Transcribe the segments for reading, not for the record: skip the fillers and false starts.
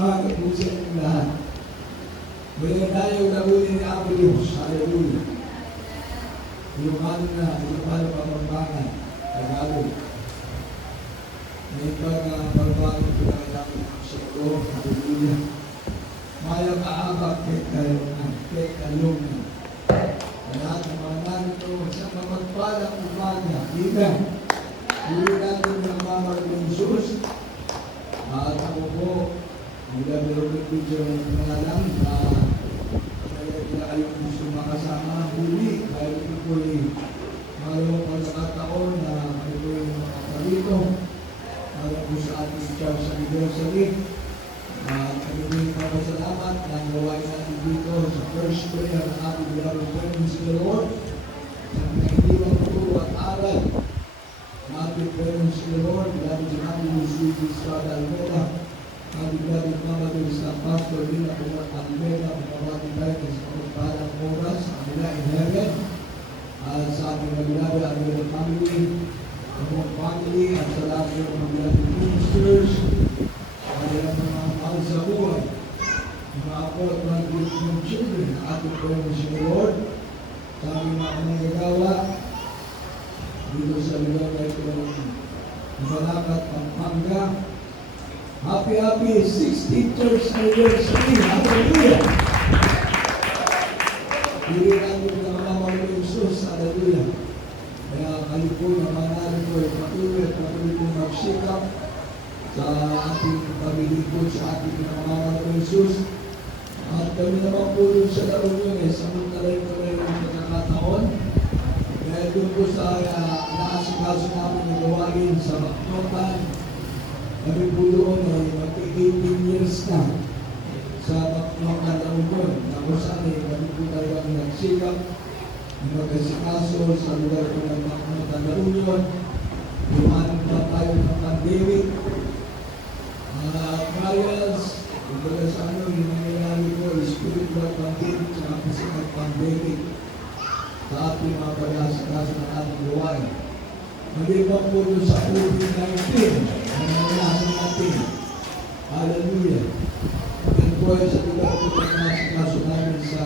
umaga po sa inyong lahat. Ngayon tayo nabuli ni Apo Diyos. Hallelujah. Ilocano na, Ilocano Pamambangan, Tagalog. May pagbabago po na kailangan ng Senador. Hallelujah. Maya kaabak kay kalungan. Lahat ng mga nanito sa mapagpalang umaga. Amen. Huli natin ng Mama ng Jesus. At ako po, maglalaro ng video ng pangalan na kaya kayong gusto makasama huli. Dahil ito po ay malawang pagkakataon na kayo po yung makakalito. Para po sa ating church sa anniversary. Kami po yung papasalamat na gawain natin dito sa first prayer ng ating beloved friends in the Lord. Sa mga iniwang turo at aral ng ating friends in the Lord, beloved si ating Sweet Estrada Almeda, ating beloved Mama sa Pastor Lina Almeda, pagkawating tayo sa pagpalang oras sa kanila in heaven, sa ating beloved Almeda family, sa mga family, at sa lahat ng mga beloved ministers, kaya mga mahal sa buhay, mga apo at mga beautiful children, ating friends in the Lord, sa aming mga manggagawa, dito sa lugar na ito ng Malacat, Pampanga. Happy 60th church anniversary! Hallelujah! Pili natin ng mga mga Jesus, hallelujah! Kaya kayo po na manalo po ay patuloy at patuloy po magsikap sa ating pagilipod sa ating mga Jesus. At kami naman po doon sa laro nyo samantalay ko rin ang pagkakataon. Dahil doon po sa naasikaso namin na gawain sa Baknotan, kami po doon ay mag-18 years na sa Baknotan laro doon. Na kung saan kami po talagang nagsikap, mag-asikaso sa lugar po ng Baknotan laro doon. Lumanan pa tayo ng pandemic. Trials, kumbaga sa yung nangyayari ko, spiritual pandemic, sa physical pandemic, sa ating mga pag-asikaso ng ating gawain. Maliban po doon sa COVID-19, ang nangyayari natin. Hallelujah. Yan po ay sa lugar po ng asikaso namin sa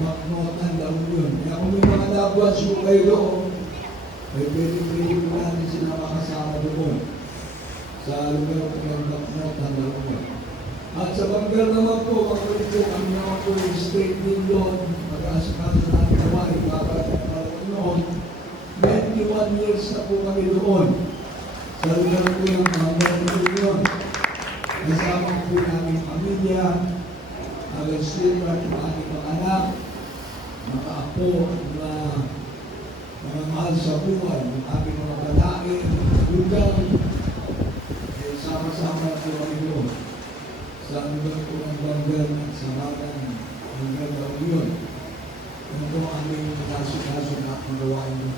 Baknotan, La Union. Kaya kung may mga labuas yung kayo doon, ay pwede po natin sila makasama doon sa lugar po ng Baknotan, La Union. At sa Banggar naman po, kami naman po yung state din doon, mag-asikaso natin gawain, babalik noon. 21 years na po kami doon sa lugar po ng Banggar, La Union. Kasama po namin pamilya, ang silver, ang aking mga anak, mga apo, mga mahal sa buhay, ang aming mga balae, lugar, sama-sama po kami doon sa lugar po ng Banggar at sa Magan, Banggar La Union. Ano po ang aming kaso-kaso na ang gawain doon.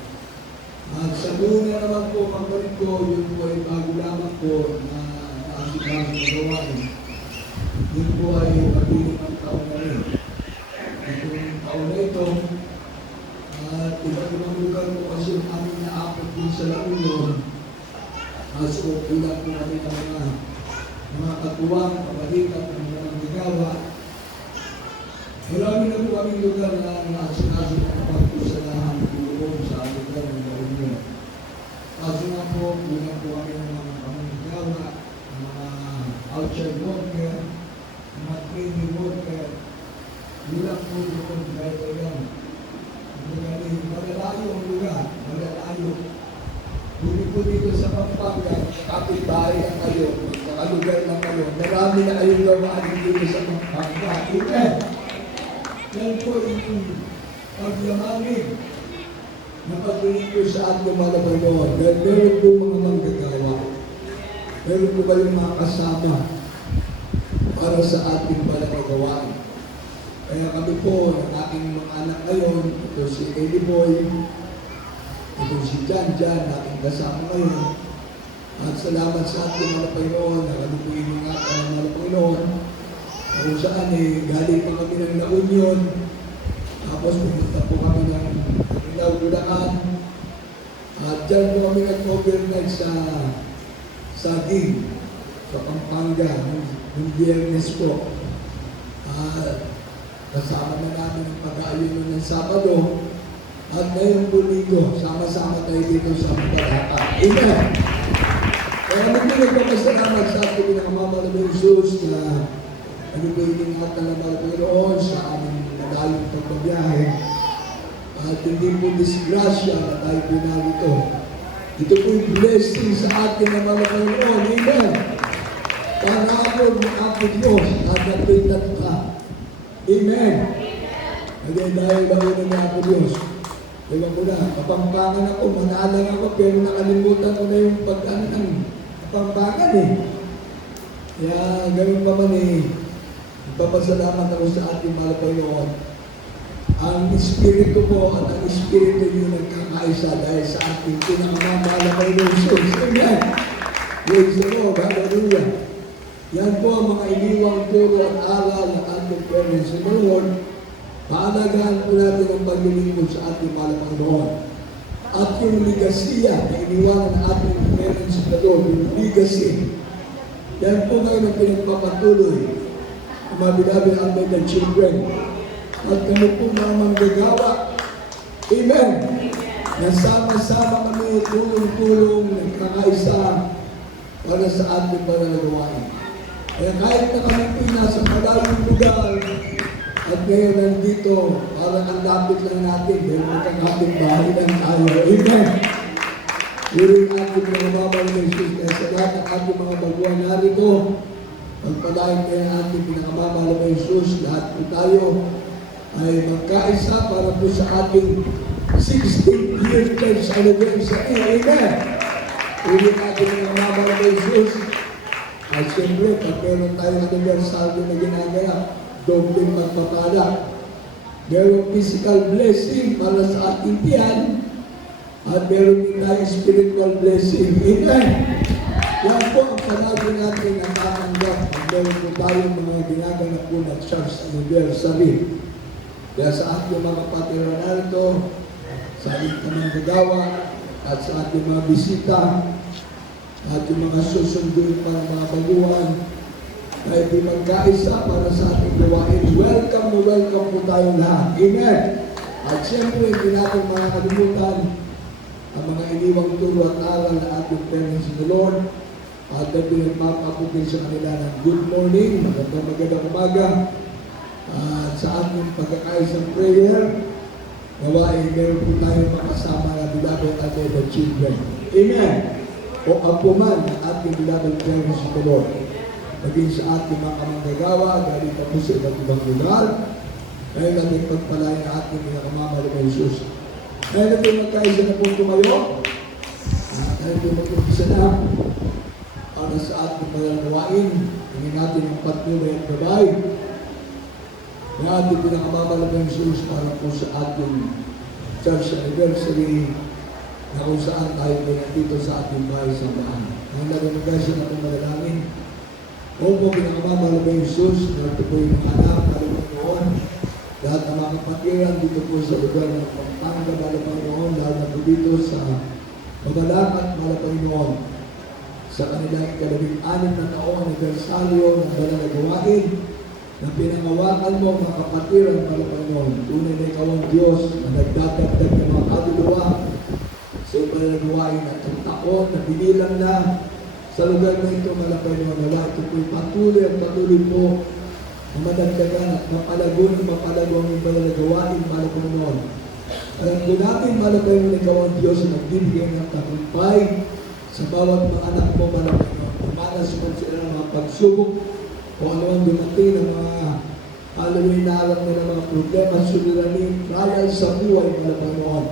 At sa Luna naman po, pagbalik ko, yun po ay bago lamang po na kaso-kaso na gawain. Yun po ay mabiling ang taon na rin. Itong taon na ito, at iba-ibang lugar po kasi yung aming naapot din sa La Union. So, kulang po namin ang mga katuwang, pabalikat, ng mga nagawa. Marami na po kaming lugar na naasikaso ng pagkusalahan doon sa lugar ng La Union. Kaso nga po, kulang po kami ng mga pamanggawa, ng mga outside worker, mga training worker. Kulang po doon dahil kailang malalayo ang lugar, malalayo. Buli po dito sa Pampanga, kapitbahay ang kayo, nakalugar lang kayo. Marami na kayong gawain dito sa Pampanga. Amen. Yan po yung pagyamanin na pagpilin ko sa ating mga Panginoon. Dahil meron po mga manggagawa. Meron po kayong mga kasama para sa ating palagawain. Kaya kami po, ng aking mga anak ngayon, ito si Eddie Boy, ito si Jan, aking kasama ngayon. At salamat sa ating mga Panginoon, na kami po iningatan ng mga Panginoon. Kung saan galing pa kami ng La Union, tapos pumunta po kami ng Bulacan. At dyan po kami nag-overnight sa Saging, sa Pampanga. Yung Biyernes po, kasama na namin ang pag-aayuno ng Sabado. At ngayong Linggo, sama-sama tayo dito sa Mabalaka. Amen! Kaya nagpapasalamat sa ating pinakamamahal na Jesus na ano po iningatan ng Panginoon sa aming madayong pagbabiyahe. At hindi po disgrasya na tayo po narito. Ito po yung blessing sa atin ng mga Panginoon. Amen! Para ako ng ating Diyos at napitat ka. Amen! Kaya dahil nauna niya ako Diyos. Diba ko na, kapampangan ako, manalang ako, pero nakalimutan ko na yung pagkaan ng kapampangan eh. Kaya ganoon pa man eh, ipapasalamat ako sa ating mga Panginoon. Ang Espiritu ko at ang Espiritu niyo nagkakaisa dahil sa ating pinakamamahal na Panginoon Jesus. Amen! Praise the Lord, hallelujah! Yan po ang mga iniwang turo at aral ng ating parents in the Lord. Paalagaan po natin ang paglilingkod sa ating mahal na Panginoon. At yung ligasiya na iniwanan ng ating parents in the Lord, yung legacy, yan po ngayon ang pinagpapatuloy ang mga binabing amay ng children. At kami po mga manggagawa. Amen! Nasama-sama kami, tulong-tulong, nagkakaisa para sa ating pananagawain. Kaya kahit na kami po nasa malayong lugar, at ngayon nandito, parang ang lapit lang natin, dahil magkakating bahay lang tayo. Amen! During ating mga babay ng Jesus, kaya sa lahat ng ating mga baguhan narito, pagpalain kayo ng ating pinakamamahal na Jesus, lahat po tayo ay magkaisa para po sa ating 16th year church anniversary. Amen! During ating pinakamamahal na Jesus, at siyempre, pag meron tayong anniversary na ginagawa, dobleng magpapala. Merong physical blessing para sa ating tiyan at meron din tayong spiritual blessing. Amen! Yan po ang palagi natin nakakanggap at meron po tayong mga ginaganap po na church anniversary. Kaya sa ating mga patriarito, sa ating manggagawa at sa ating mga bisita at yung mga susunduin para mga baguhan, ay di magkaisa para sa ating gawain. Welcome po tayo lahat. Amen! At siyempre, hindi natin makakalimutan ang mga iniwang turo at aral na ating parents in the Lord. At pinagpapakupin sa kanila ng good morning, magandang umaga. At sa ating pagkakaisang prayer, gawain, meron po tayo makasama na beloved at the children. Amen! O apo man ang ating beloved parents in the Lord. Maging sa ating mga kamanggagawa, galing pa po sa iba't ibang lugar. Kaya natin pagpalain na ating pinakamamahal na Jesus. Kaya natin magkaisa na po tumayo. Kaya natin mag-umpisa na para sa ating pananawain. Hingin natin ang patuloy at gabay na ating pinakamamahal na Jesus para po sa ating church anniversary na kung saan tayo dito sa ating bahay sa bahan. Ngayon natin magkaisa na po madalangin. Opo, pinakamamahal na Jesus, narito po yung mga anak, Panginoon, lahat ng mga kapatiran dito po sa lugar ng Pampanga, Panginoon, lahat na po dito sa Mabalakat, Panginoon, sa kanilang ikalabing-anim na taong anibersaryo ng banal na gawain, na pinangawakan mo mga kapatiran, Panginoon, tunay na ikaw ang Diyos na nagdadagdag ng mga kaluluwa sa banal na gawain at ang taon na binilang na sa lugar na ito, malapay na wala, ito po'y patuloy at patuloy po na madagdagan at mapalago ang ibang nagawain, malapay noon. Alam ko natin, malapay mo na ikaw ang Diyos na nagbibigay ng tagumpay sa bawat mga anak mo, malapay noon. Pamanas mo sila ng mga pagsubok o ano ang dumating ng mga alawin na alam nila mga problema, suliranin, trial sa buhay, malapay noon.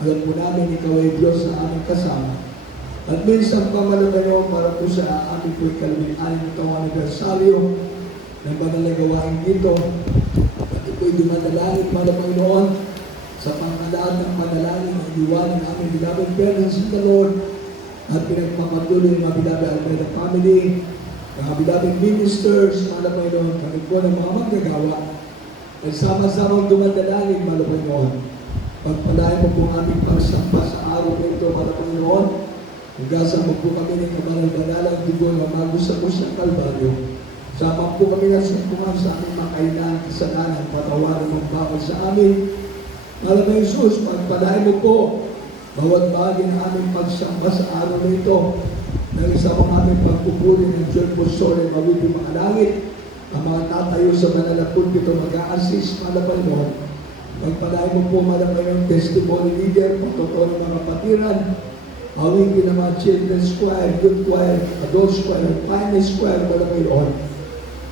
Alam ko namin, ikaw ay Diyos na aming kasama. At minsan pa malalayo para po sa aming po ikalabing-anim na taong anibersaryo ng banal na gawain dito. At ito'y dumadalangin para Panginoon sa pangalaan ng panalangin ng iwanan ng aming beloved parents in the Lord at pinagpapatuloy ng mga beloved Almeida family, mga beloved ministers, mga Panginoon, kami po ng mga manggagawa ay sama-sama dumadalangin, mga Panginoon. Pagpalain mo po aming pagsampa sa araw na ito, mga Panginoon. Hugasan mo po kami ng kabanal-banalang dugo na magusagos ng Kalbaryo. Sama po kami ng sumpungan sa aming mga kailangan kasalanan, patawaran ng bawat sa amin. Mahal na Jesus, pagpalain mo po bawat bahagi ng aming pagsamba sa araw na ito. Nang isa mga aming pagpupuli ng Diyos Pusore, mabuti mga langit, ang mga tatayo sa manalapod dito mag-a-assist, mahal na Panginoon. Pagpalain mo po, mahal na Panginoon, testimony leader, pagtotoo ng mga kapatiran, awigin ng mga children's choir, youth choir, adults choir, finance choir, mahal na Panginoon.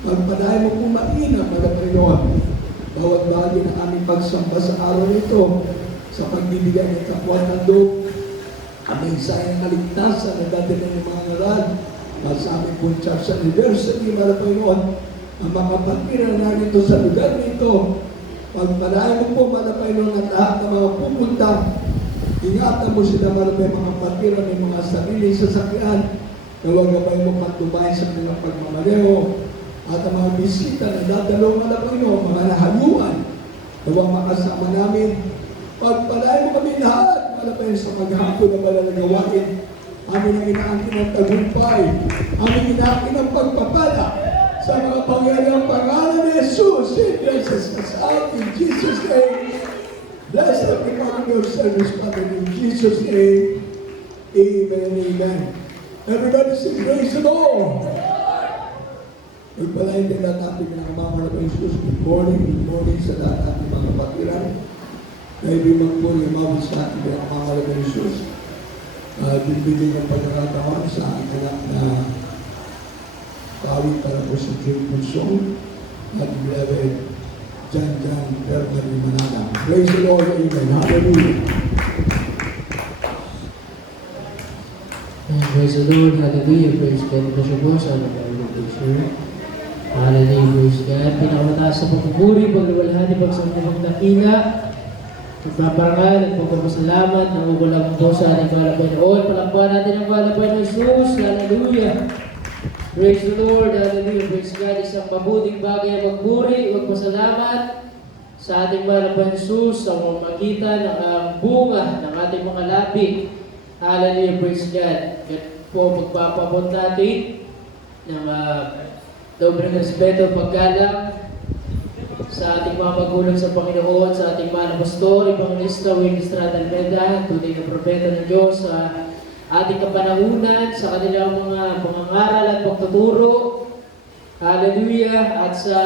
Magpadahin mo po mainam, mahal na Panginoon, bawat bahagi ng aming pagsamba sa araw nito, sa pagbibigay ng kapwa ng loob, aming sayang kaligtasan na dadala ng mga ngaral, sa aming pong church anniversary, mahal na Panginoon, ang mga kapatiran na nito sa lugar nito, magpadahin mo po, mahal na Panginoon, at lahat ng mga pupunta, ingatan mo sila, mahal na mga kapatiran ng mga sarili sasakyan, nawag gabay mo patubayan sa kanilang pagmamaneho, at ang mga bisita na dadalaw mga Panginoon, mga nahayuan, nawang makasama namin, pagpalain mo kami lahat, mga Panginoon, sa maghapon na malalagawain, amin ang inaangkin ng tagumpay, amin inaangkin ng pagpapala, sa mga pangyayang pangalan ni Jesus, in Jesus' name, bless the Department of Service, Father, in Jesus' name, amen, amen. Everybody say, praise the Lord. Magpalain din lahat natin pinakamamal ng Jesus. Good morning sa lahat natin mga kapatiran. Dahil magpuli, mawag sa ating pinakamamal ng Jesus. Bibigyan ng pagkakataon sa ating anak na tawid para po sa June Punsong at beloved Jan Berman Manana. Praise the Lord, amen. Hallelujah. Praise the Lord, hallelujah. Praise God. Praise God. Hallelujah. Hallelujah, praise God. Pinakamataas sa pagpupuri, pagluwalhati, pagsambang dakila, pagpaparangal at pagpapasalamat na ugulang po sa ating kalapay na all. Palakpuan natin ang kalapay ng Jesus. Hallelujah. Praise the Lord. Hallelujah. Praise God. Isang mabuting bagay ang magpuri, magpasalamat sa ating kalapay ng Jesus sa magitan ng bunga ng ating mga labi. Hallelujah. Praise God. At po pagpapabot natin ng dobrang respeto, paggalang sa ating mga magulang sa Panginoon, sa ating mga pastor, Evangelista Will Estrada Almeda, tunay na propeta ng Diyos, sa ating kapanahunan, sa kanilang mga pangangaral at pagtuturo. Hallelujah! At sa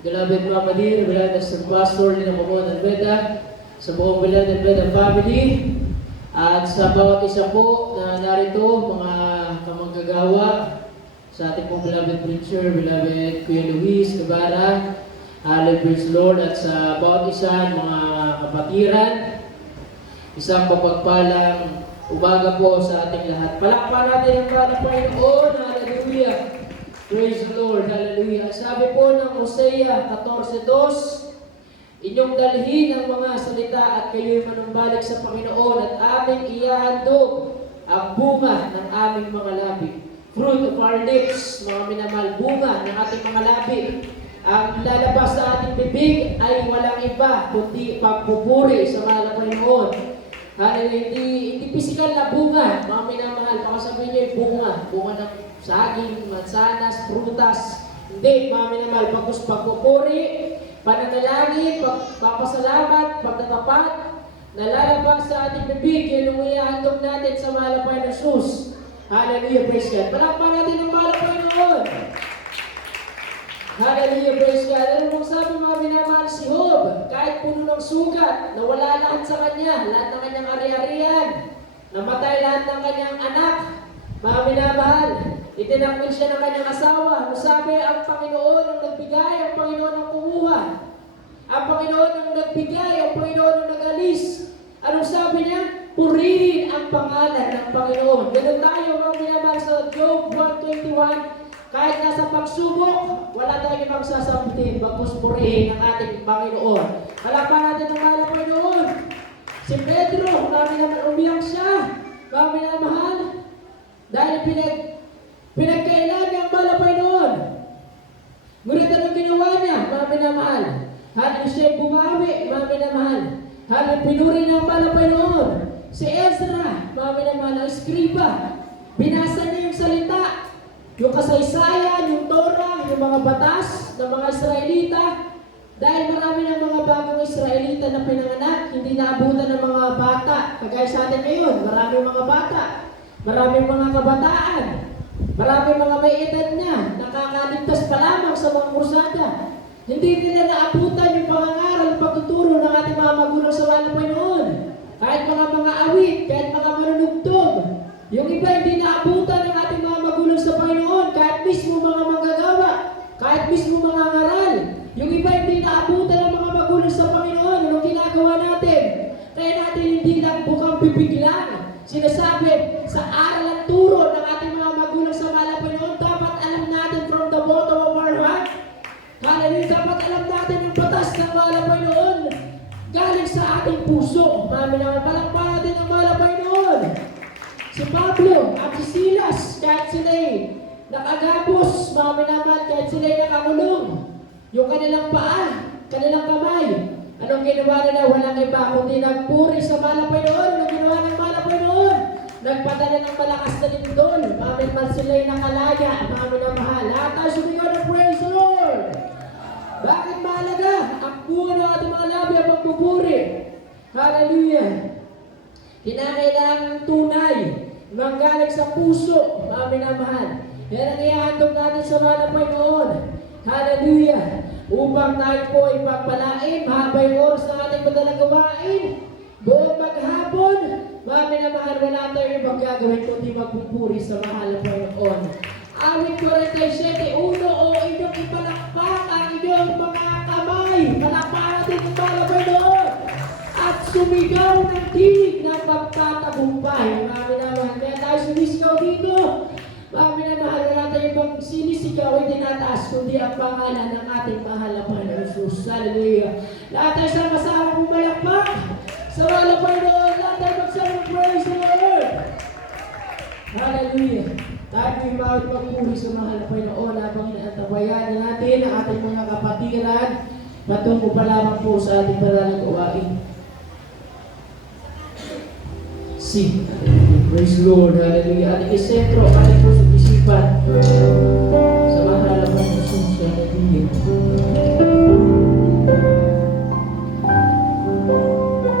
beloved Mama Dear, beloved Assistant Pastor, Lina Mamon Almeda, sa buong beloved Almeda family, at sa bawat isa po na narito, mga kamanggagawa, sa ating pong beloved preacher, beloved Kuya Luis Cabara, hallelujah, praise the Lord, at sa bawat isa, mga kapatiran, isang mapagpalang umaga po sa ating lahat. Palakpan natin ang para Panginoon, hallelujah, praise the Lord, hallelujah. Sabi po ng Hosea 14:2, inyong dalhin ang mga salita at kayo'y manumbalik sa Panginoon at aming ihahandog ang bunga ng aming mga labi. Fruit of our lips, mga minamahal, bunga ng ating mga labi. Ang lalabas sa ating bibig ay walang iba, kundi pagpupuri sa mahal na Panginoon. Hindi physical na bunga, mga minamahal, baka sabihin niyo yung bunga ng saging, mansanas, prutas. Hindi, mga minamahal, pagpupuri, pananalangin, pagpapasalamat, pagtatapat, nalalabas sa ating bibig, yun ang ihahandog natin sa mahal na Panginoon Jesus. Hallelujah, praise God. Palakpan natin ang mahal na Panginoon. Hallelujah, praise God. Ano mong sabi mga minamahal si Job? Kahit puno ng sugat, nawala lahat sa kanya, lahat ng kanyang ari-arian, namatay lahat ng kanyang anak, mga minamahal, itinakwil siya ng kanyang asawa. Ano sabi? Ang Panginoon ang nagbigay, ang Panginoon ang kumuha. Ang Panginoon ang nagbigay, ang Panginoon ang nag-alis. Anong sabi niya? Purihin ang pangalan ng Panginoon. Ganun tayo mga minamahal sa Job 1:21. Kahit nasa pagsubok, wala tayong ibang sasabihin, bagkus purihin ang ating Panginoon. Palakpan natin ang mahal ng Panginoon. Si Pedro, mga minamahal, umiyak siya. Mga minamahal, dahil pinagkailan ang mahal ng Panginoon. Ngunit anong ginawa niya, mga minamahal? Halim siya'y bumawi, mga minamahal. Halim pinuri ng mahal ng Panginoon. Si Ezra, mga minamahal, ang eskriba, binasa niya yung salita. yung kasaysayan, yung Torah, yung mga batas ng mga Israelita. Dahil marami ng mga bagong Israelita na pinanganak, hindi naabutan ng mga bata. Kagaya sa atin ngayon, maraming mga bata, maraming mga kabataan, maraming mga may edad na, nakakaligtas pa lamang sa mga kursada. Hindi nila naabutan yung pangangaral, pagtuturo ng ating mga magulang sa wala Panginoon. Kahit mga awit, kahit mga manunugtog. Yung iba hindi naabutan ng ating mga magulang sa Panginoon, kahit mismo mga manggagawa, kahit mismo mga ngaral. Yung iba hindi naabutan ng mga magulang sa Panginoon. Anong ginagawa natin? Kaya natin hindi lang bukang bibig lang. Sinasabi, sa aral at turo ng ating mga magulang sa wala Panginoon, dapat alam natin from the bottom of our heart. Hallelujah, dapat alam natin ang batas ng wala Panginoon. Galing sa ating puso. Mami naman, palakpan natin ang wala Panginoon. Si Pablo at si Silas, kahit sila'y nakagapos, mami naman, kahit sila'y nakakulong. Yung kanilang paa, kanilang kamay, anong ginawa nila? Walang iba, kundi nagpuri sa wala Panginoon. Anong ginawa ng wala Panginoon? Nagpadala ng malakas na lindol. Mami naman sila'y nakalaya. Mami na mahal. Lahat tayo sumigaw ng praise the Lord. Bakit mahalaga? Ang buo ng ating mga labi ang pagpupuri. Hallelujah. Kinakailangan tunay, manggaling sa puso, mami na mahal. Yan ang ihahandog natin sa mga Panginoon. Hallelujah. Upang tayo po ay pagpalain, mahaba yung oras ng ating madalang gawain. Buong maghapon, mami na mahal, wala tayo yung magagawin kundi magpupuri sa mahal na Panginoon. Awit 47:1, o inyong ipalakpak ang inyong mga kamay. Palakpakan natin ang mahal na Panginoon. At sumigaw ng tinig ng pagtatagumpay. Mami naman, kaya tayo sumisigaw dito. Mami naman, wala tayong bang sinisigaw ay tinataas, kundi ang pangalan ng ating mahal na Panginoon Jesus. Hallelujah. Lahat tayo sama-sama pumalakpak sa mahal na Panginoon. Lahat tayo magsama praise the Lord. Hallelujah. Tayo ay bawat magpuri sa mahal na Panginoon habang inaantabayan natin ang ating mga kapatiran patungo pa lamang po sa ating paralang gawain. Si. Praise the Lord. Hallelujah. Ating isentro, ating pusong isipan sa mahal na Panginoon. Hallelujah.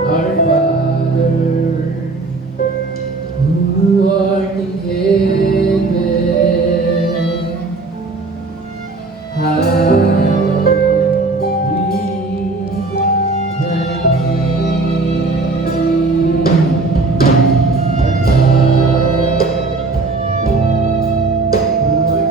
Our Father, who art in heaven, hallowed be thy name. Our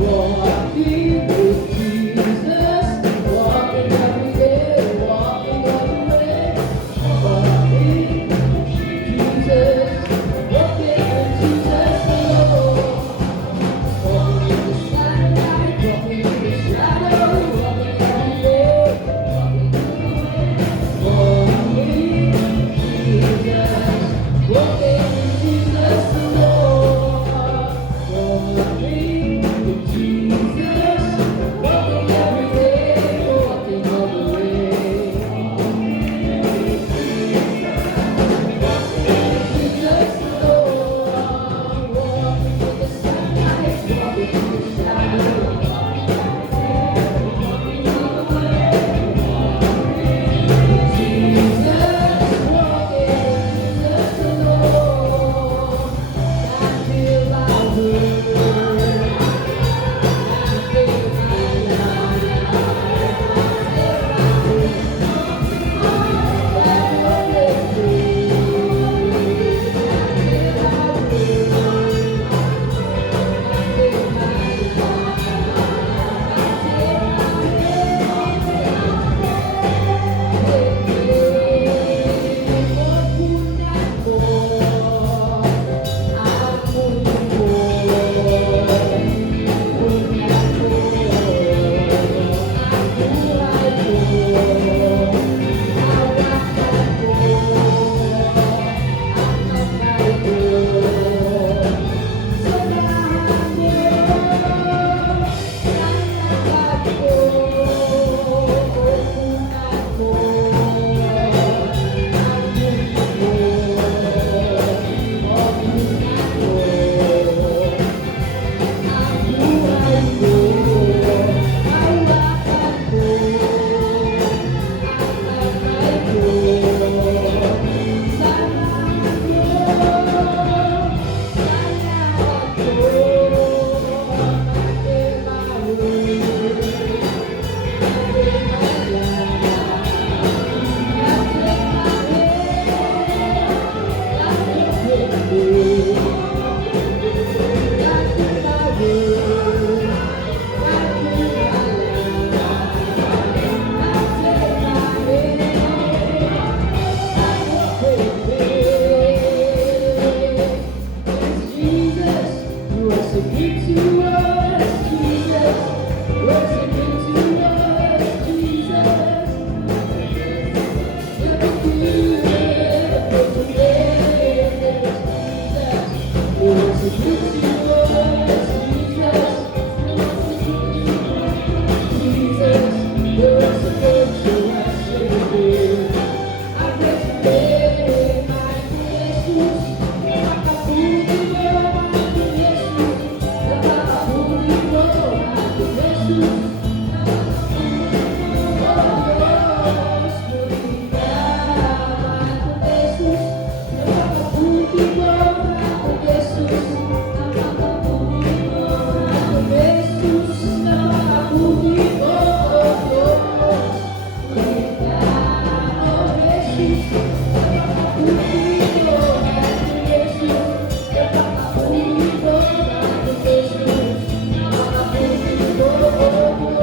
Walking with Jesus, walking every day, walking every way. Walking with Jesus, walking with Jesus alone. Walking in the sunlight, walking in the shadow, walking every day, walking with Jesus, walking with Jesus alone. Walking with Jesus, walking every day, walking all the way. Jesus alone, walking in the sunlight, walking in the shadow, walking all the way. Jesus walking, Jesus alone. I feel my world, I feel my life. Oh,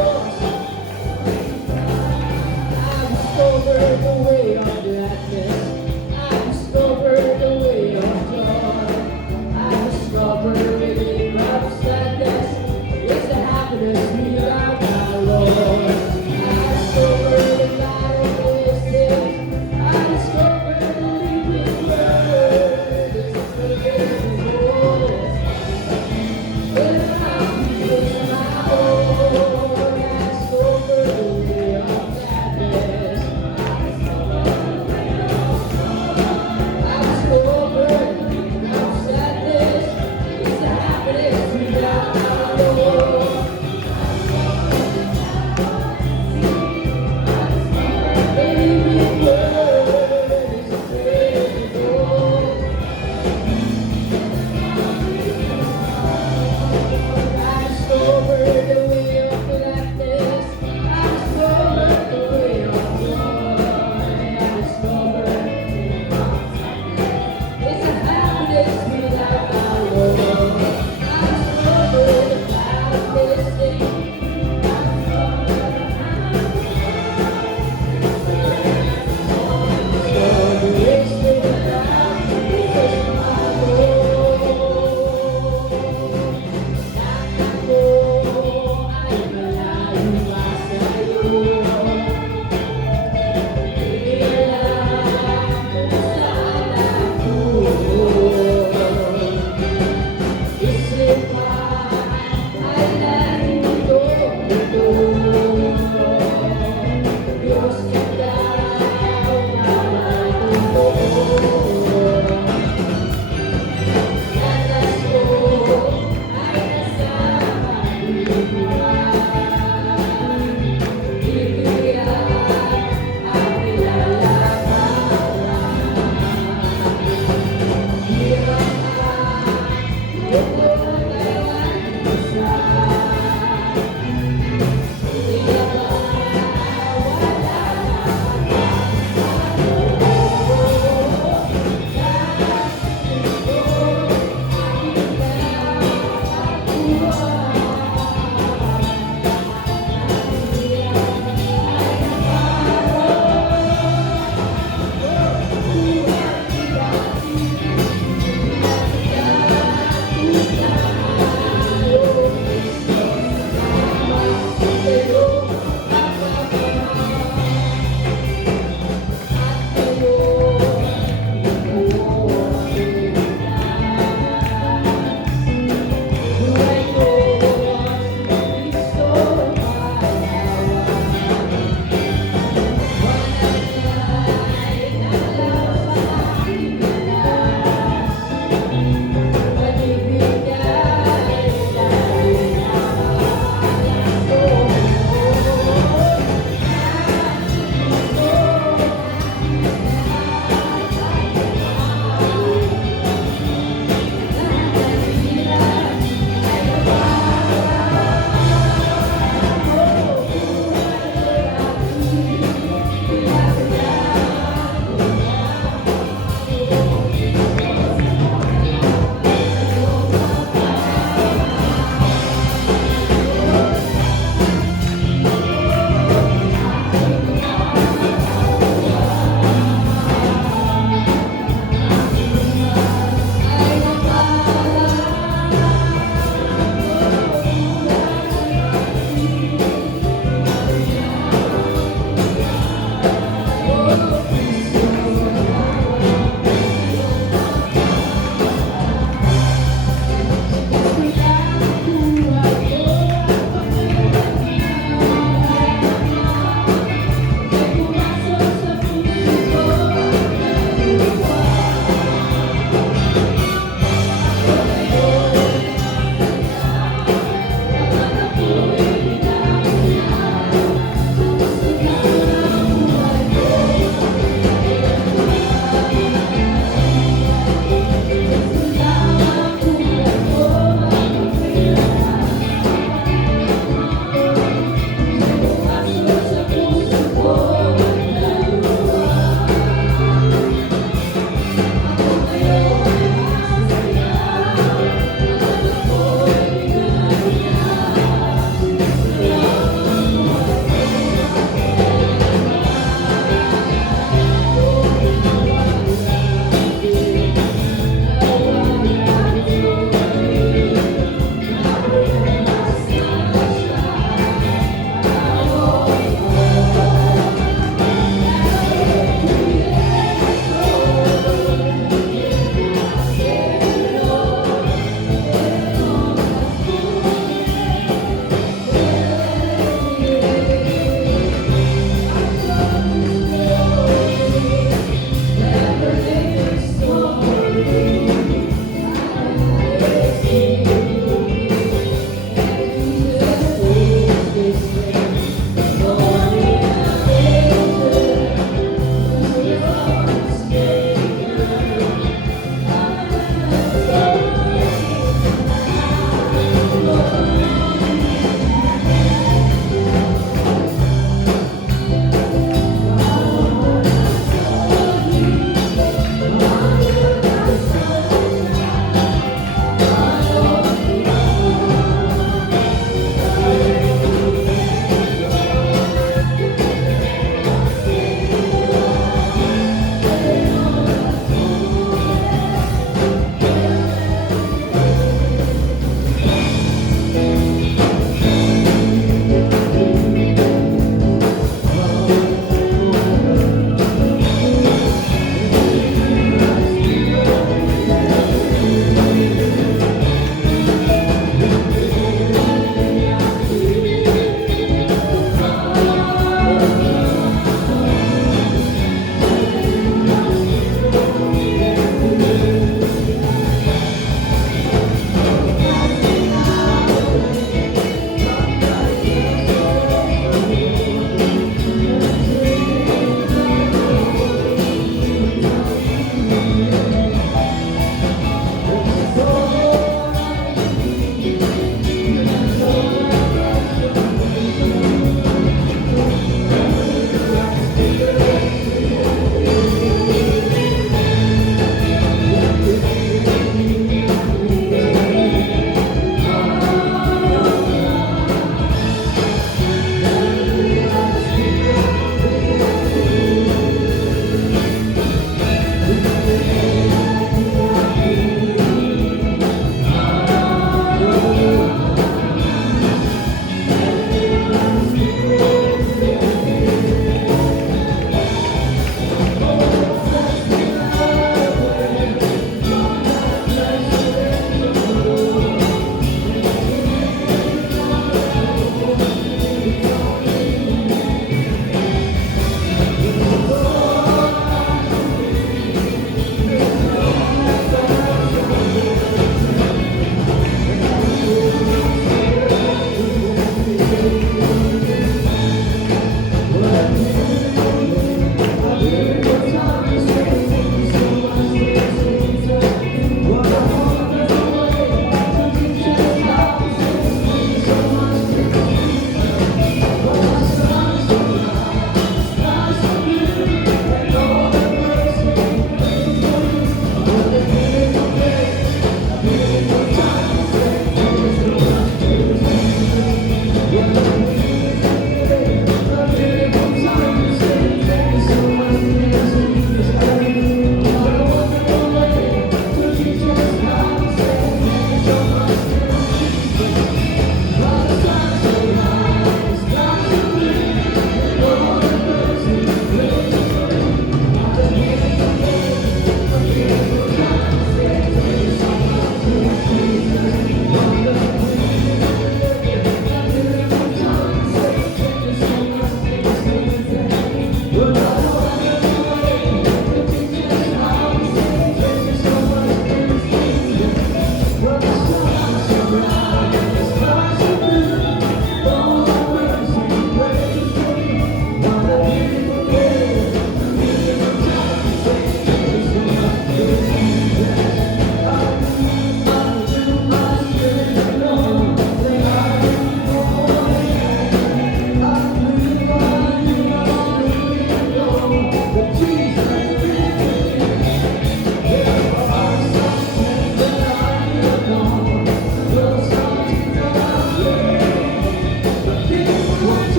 this day.